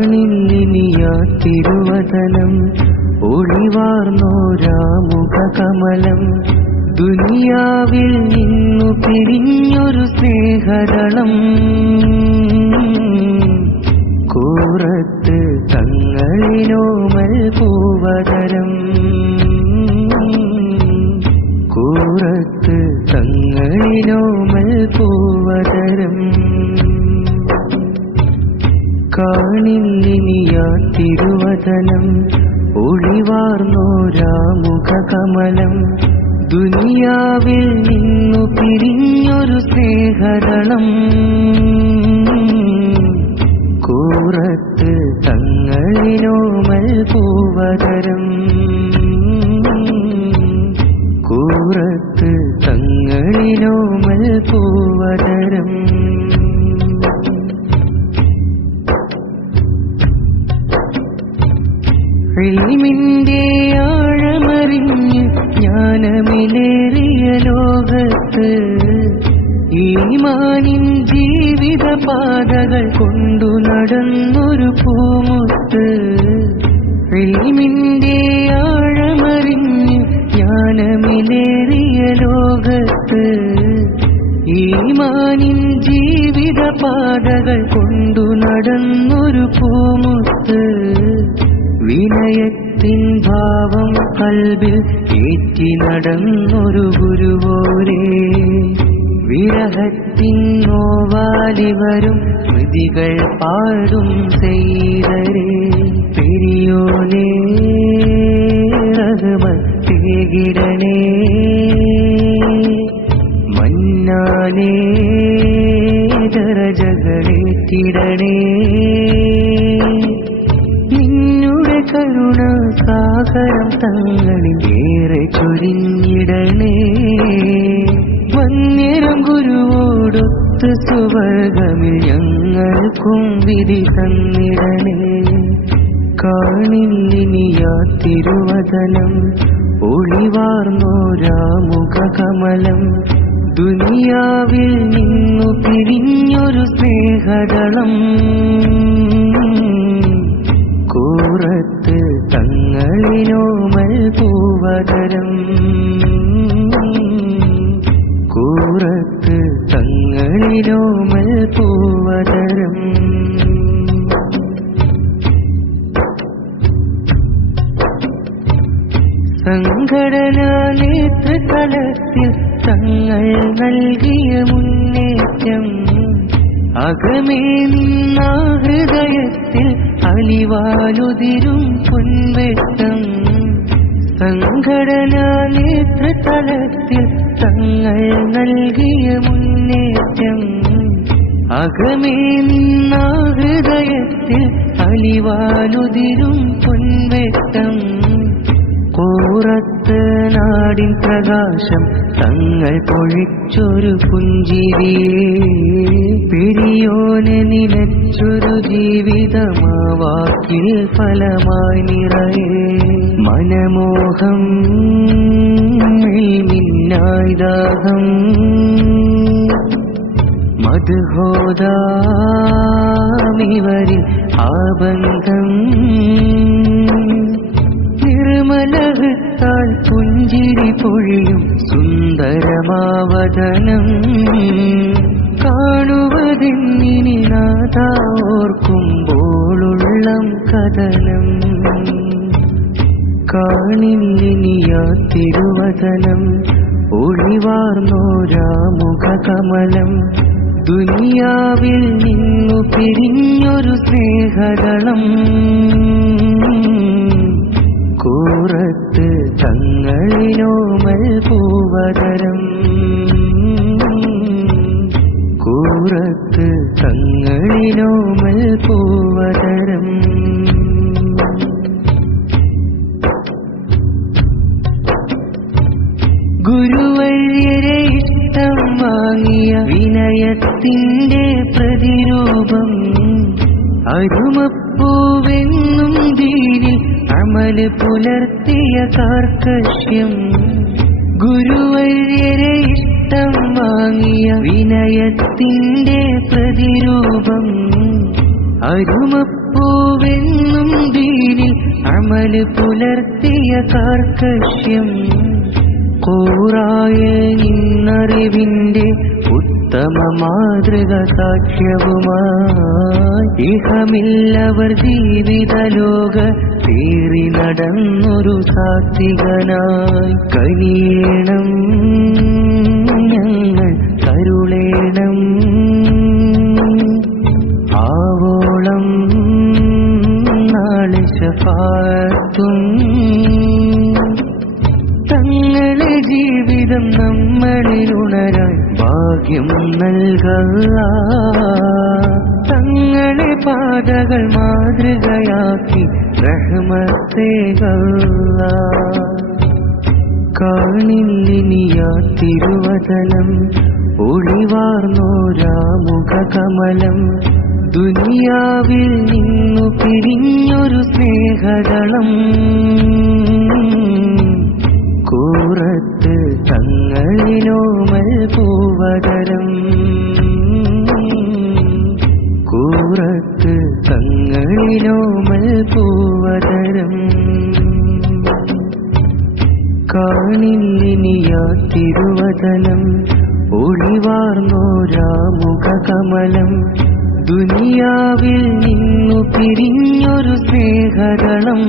കാണില്ലിനിയാ തിരുവദനം ഒളിവാർന്നോരാമുഖകമലം ദുനിയാവിൽ നിന്നു പിരിഞ്ഞൊരു സ്നേഹദളം കൂറത്ത് തങ്ങളിലോമൽ പൂവതരം കൂറത്ത് തങ്ങളിലോമൽ പൂവതരം കാണില്ലിനിയാ തിരുവദനം ഒളിവാർന്നോരാമുഖകമലം ദുനിയാവിൽ നിന്നു പിരിഞ്ഞൊരു സ്നേഹദളം കൂറത്ത് തങ്ങളിലോമൽ പൂവതരം കൂറത്ത് തങ്ങളിലോമൽ പൂവതരം ഇൽമിന്റെ ആഴമറിഞ്ഞ് ജ്ഞാനമിലേറിയ ലോകത്ത് ഈമാനിൻ ജീവിത പാതകൾ കൊണ്ടു നടന്നൊരു പൂമുത്ത് ഇൽമിന്റെ ആഴമറിഞ്ഞ് ജ്ഞാനമിലേറിയ ലോകത്ത് ഈമാനിൻ ജീവിത പാതകൾ കൊണ്ടു നടന്നൊരു പൂമുത്ത് വിനയത്തിൻ ഭാവം കൽബിൽ ഏറ്റി നടന്നൊരു ഗുരുവോരേ വിരഹത്തിൻ നോവാലിവരും സ്മൃതികൾ പാടും ചെയ്തരേ പെരിയോനേ റഹ്മത്തേകിടണേ മന്നാനേ ദരജകളേറ്റിടണേ നിന്നുടെ കരുണ സാഗരം തങ്ങളിൽ ഏറെ ചൊരിഞ്ഞിടണേ വന്യരം ഗുരുവോടൊത്ത് സുവർഗമിൽ ഞങ്ങൾക്കും വിധി തന്നിടണേ കാണില്ലിനിയാ തിരുവദനം ഒളിവാർന്നോരാമുഖകമലം ദുനിയാവിൽ നിന്നു പിരിഞ്ഞൊരു സ്നേഹദളം കൂറത്ത് തങ്ങളിലോമൽ പൂവതരം കൂറത്ത് തങ്ങളിലോമൽ പൂവതരം സംഘടനാ നേതൃതലത്തിൽ തങ്ങൾ നൽകിയ മുന്നേറ്റം അകമേ നിന്നാ ഹൃദയത്തിൽ അലിവാലുതിരും പൊൻവെട്ടം സംഘടനാ നേതൃതലത്തിൽ തങ്ങൾ നൽകിയ മുന്നേറ്റം അകമേ നിന്നാ ഹൃദയത്തിൽ അലിവാലുതിരും പൊൻവെട്ടം കൂറത്ത് നാടിൻ പ്രകാശം തങ്ങൾ പൊഴിച്ചൊരു പുഞ്ചിരിയേ പെരിയോനെ നിലച്ചൊരു ജീവിതമാവാക്കിൽ ഫലമായി നിറയെ മനമോഹം മിന്നായി ദാഹം മധുഹോദാമിവരിൽ ആബന്ധം നിർമ്മലഹത്താൽ പുഞ്ചിരി പൊഴിയും സുന്ദരമാവതനം കാണുവതെന്നിനി നാഥാ ഓർക്കുമ്പോളുള്ളം കഥനം കാണില്ലിനിയാ തിരുവദനം ഒളിവാർന്നോരാമുഖകമലം ദുനിയാവിൽ നിന്നു പിരിഞ്ഞൊരു സ്നേഹദളം കൂറത്ത് തങ്ങളിലോമൽ പൂവതരം കൂറത്ത് തങ്ങളിലോമൽ പൂവതരം ഗുരുവര്യരെ ഇഷ്ടം വാങ്ങിയ വിനയത്തിന്റെ പ്രതിരൂപം അരുമപ്പൂവെന്നും ദീനിൽ അമല് പുലർത്തിയ കാർക്കശ്യം ഗുരുവര്യരെ ഇഷ്ടം വാങ്ങിയ വിനയത്തിന്റെ പ്രതിരൂപം അരുമപ്പൂ പൂവെന്നും ദീനിൽ അമല് പുലർത്തിയ കാർക്കശ്യം ഖുറാനിൽ നിന്നറിവിന്റെ ഉത്തമ മാതൃക സാക്ഷ്യവുമായി ഇഹമില്ലവർ ജീവിതലോക തേറി നടന്നൊരു സാത്വികനായി കനിയേണം ഞങ്ങൾ കരുളേണം ആവോളം നാളെ ശഫാഅത്തും തങ്ങളെ ജീവിതം നമ്മളിൽ ഉണരാൻ ഭാഗ്യം നൽകല്ല തങ്ങളെ പാതകൾ മാതൃകയാക്കി റഹ്മത്തേകല്ല കാണില്ലിനിയാ തിരുവതനം ഒളിവാർന്നോരാമുഖ കമലം ദുനിയാവിൽ നിന്നു പിരിഞ്ഞൊരു സ്നേഹദളം കൂറത്ത് തങ്ങളിലോമൽ പൂവതരം കൂറത്ത് തങ്ങളിലോമൽ പൂവതരം കാണില്ലിനിയാ തിരുവതനം ഒളിവാർന്നോരാമുഖ കമലം ദുനിയാവിൽ നിന്നു പിരിഞ്ഞൊരു സ്നേഹദളം